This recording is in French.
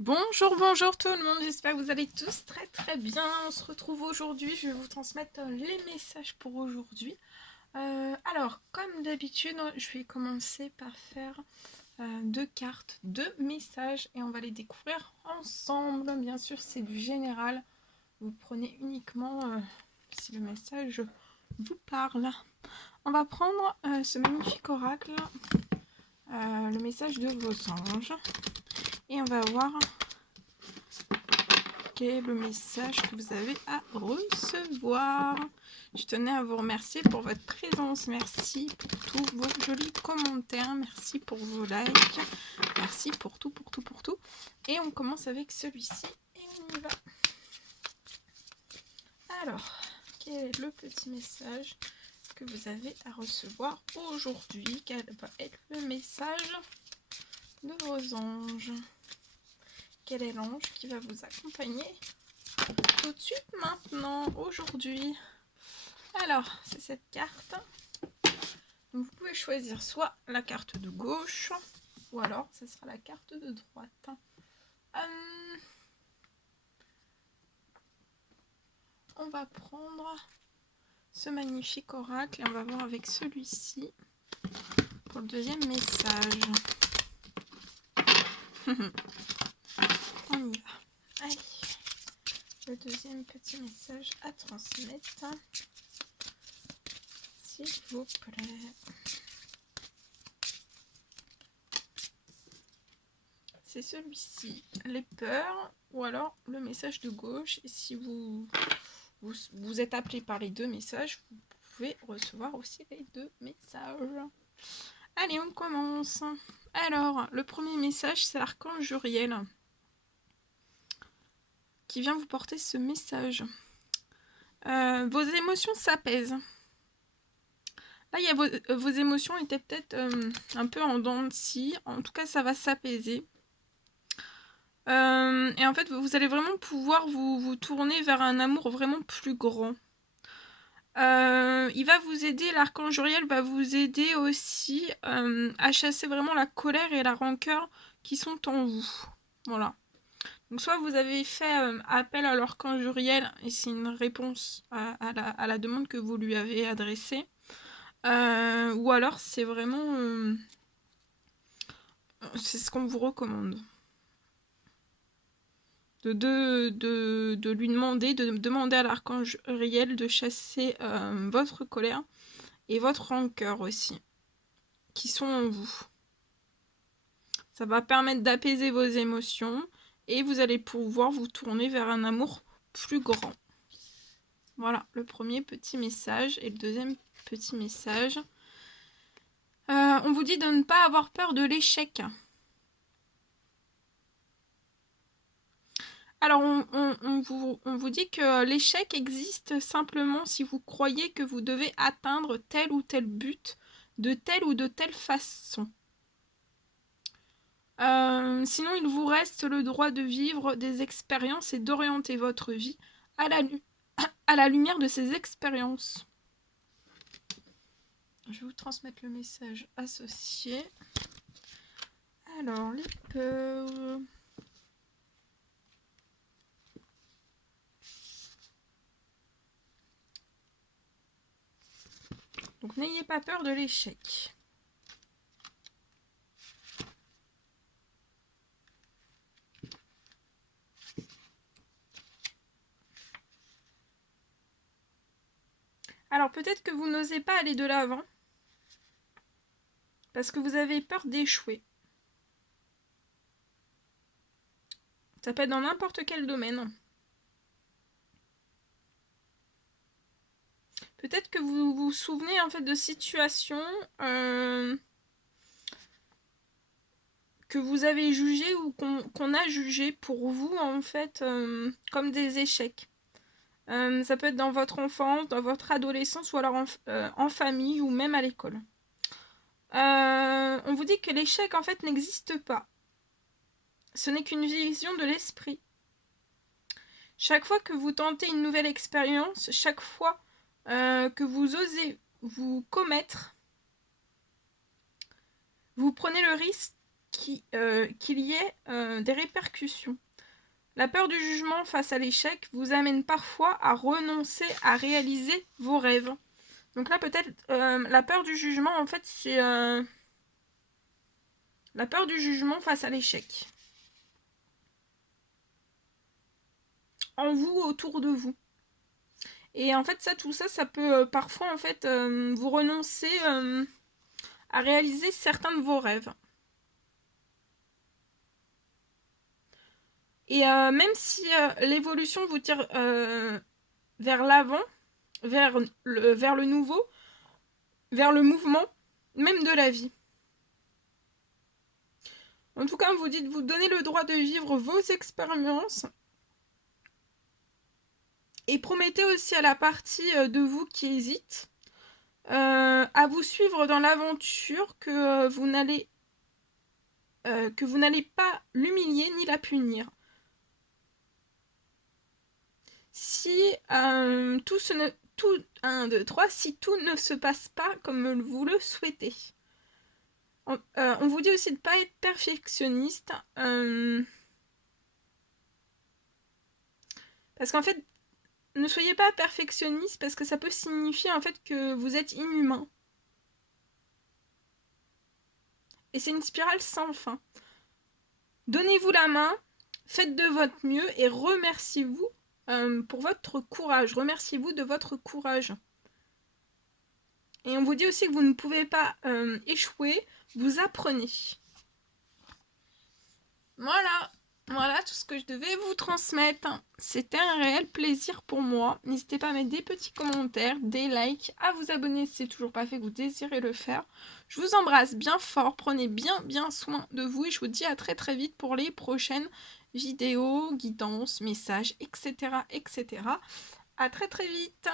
Bonjour, bonjour tout le monde, j'espère que vous allez tous très bien. On se retrouve aujourd'hui, je vais vous transmettre les messages pour aujourd'hui. Alors, comme d'habitude, je vais commencer par faire deux cartes, deux messages et on va les découvrir ensemble. Bien sûr, c'est du général. Vous prenez uniquement si le message vous parle. On va prendre ce magnifique oracle, le message de vos anges, et on va voir quel est le message que vous avez à recevoir. Je tenais à vous remercier pour votre présence. Merci pour tous vos jolis commentaires. Merci pour vos likes. Merci pour tout. Et on commence avec celui-ci. Et on y va. Alors, quel est le petit message que vous avez à recevoir aujourd'hui? Quel va être le message de vos anges? Quel est l'ange qui va vous accompagner tout de suite maintenant, aujourd'hui? Alors, c'est cette carte. Donc, vous pouvez choisir soit la carte de gauche, ou alors ce sera la carte de droite. On va prendre ce magnifique oracle et on va voir avec celui-ci pour le deuxième message. On y va. Allez, le deuxième petit message à transmettre, s'il vous plaît. C'est celui-ci, les peurs, ou alors le message de gauche. Et si vous êtes appelé par les deux messages, vous pouvez recevoir aussi les deux messages. Allez, on commence. Alors, le premier message, c'est l'archange Uriel qui vient vous porter ce message. Vos émotions s'apaisent. Là, il y a vos émotions étaient peut-être un peu en dents de scie. En tout cas, ça va s'apaiser. Et en fait, vous allez vraiment pouvoir vous tourner vers un amour vraiment plus grand. Il va vous aider, l'archange Uriel va vous aider aussi à chasser vraiment la colère et la rancœur qui sont en vous. Voilà. Donc soit vous avez fait appel à l'archange Uriel et c'est une réponse à la demande que vous lui avez adressée. Ou alors c'est vraiment... c'est ce qu'on vous recommande. De lui demander à l'archange Uriel de chasser votre colère et votre rancœur aussi, qui sont en vous. Ça va permettre d'apaiser vos émotions et vous allez pouvoir vous tourner vers un amour plus grand. Voilà, le premier petit message. Et le deuxième petit message. On vous dit de ne pas avoir peur de l'échec. Alors, on vous dit que l'échec existe simplement si vous croyez que vous devez atteindre tel ou tel but de telle ou de telle façon. Sinon, il vous reste le droit de vivre des expériences et d'orienter votre vie à la lumière de ces expériences. Je vais vous transmettre le message associé. Alors, les peurs... Donc, n'ayez pas peur de l'échec. Alors, peut-être que vous n'osez pas aller de l'avant parce que vous avez peur d'échouer. Ça peut être dans n'importe quel domaine. Peut-être que vous vous souvenez en fait de situations que vous avez jugées ou qu'on a jugées pour vous en fait comme des échecs. Ça peut être dans votre enfance, dans votre adolescence ou alors en famille ou même à l'école. On vous dit que l'échec en fait n'existe pas. Ce n'est qu'une vision de l'esprit. Chaque fois que vous tentez une nouvelle expérience, chaque fois que vous osez vous commettre, vous prenez le risque qu'il y ait des répercussions. La peur du jugement face à l'échec vous amène parfois à renoncer à réaliser vos rêves. Donc là, peut-être, la peur du jugement, en fait, c'est la peur du jugement face à l'échec. En vous, autour de vous. Et en fait, tout ça, ça peut parfois, en fait, vous renoncer à réaliser certains de vos rêves. Et même si l'évolution vous tire vers l'avant, vers le nouveau, vers le mouvement, même de la vie. En tout cas, vous donnez le droit de vivre vos expériences et promettez aussi à la partie de vous qui hésite à vous suivre dans l'aventure que vous n'allez pas l'humilier ni la punir. Si si tout ne se passe pas comme vous le souhaitez. On vous dit aussi de ne pas être perfectionniste. Parce qu'en fait, ne soyez pas perfectionniste parce que ça peut signifier en fait que vous êtes inhumain. Et c'est une spirale sans fin. Donnez-vous la main, faites de votre mieux et remerciez-vous pour votre courage. Remerciez-vous de votre courage. Et on vous dit aussi que vous ne pouvez pas échouer, vous apprenez. Voilà tout ce que je devais vous transmettre. C'était un réel plaisir pour moi. N'hésitez pas à mettre des petits commentaires, des likes, à vous abonner si c'est toujours pas fait que vous désirez le faire. Je vous embrasse bien fort, prenez bien soin de vous et je vous dis à très très vite pour les prochaines vidéos, guidances, messages, etc. À très très vite.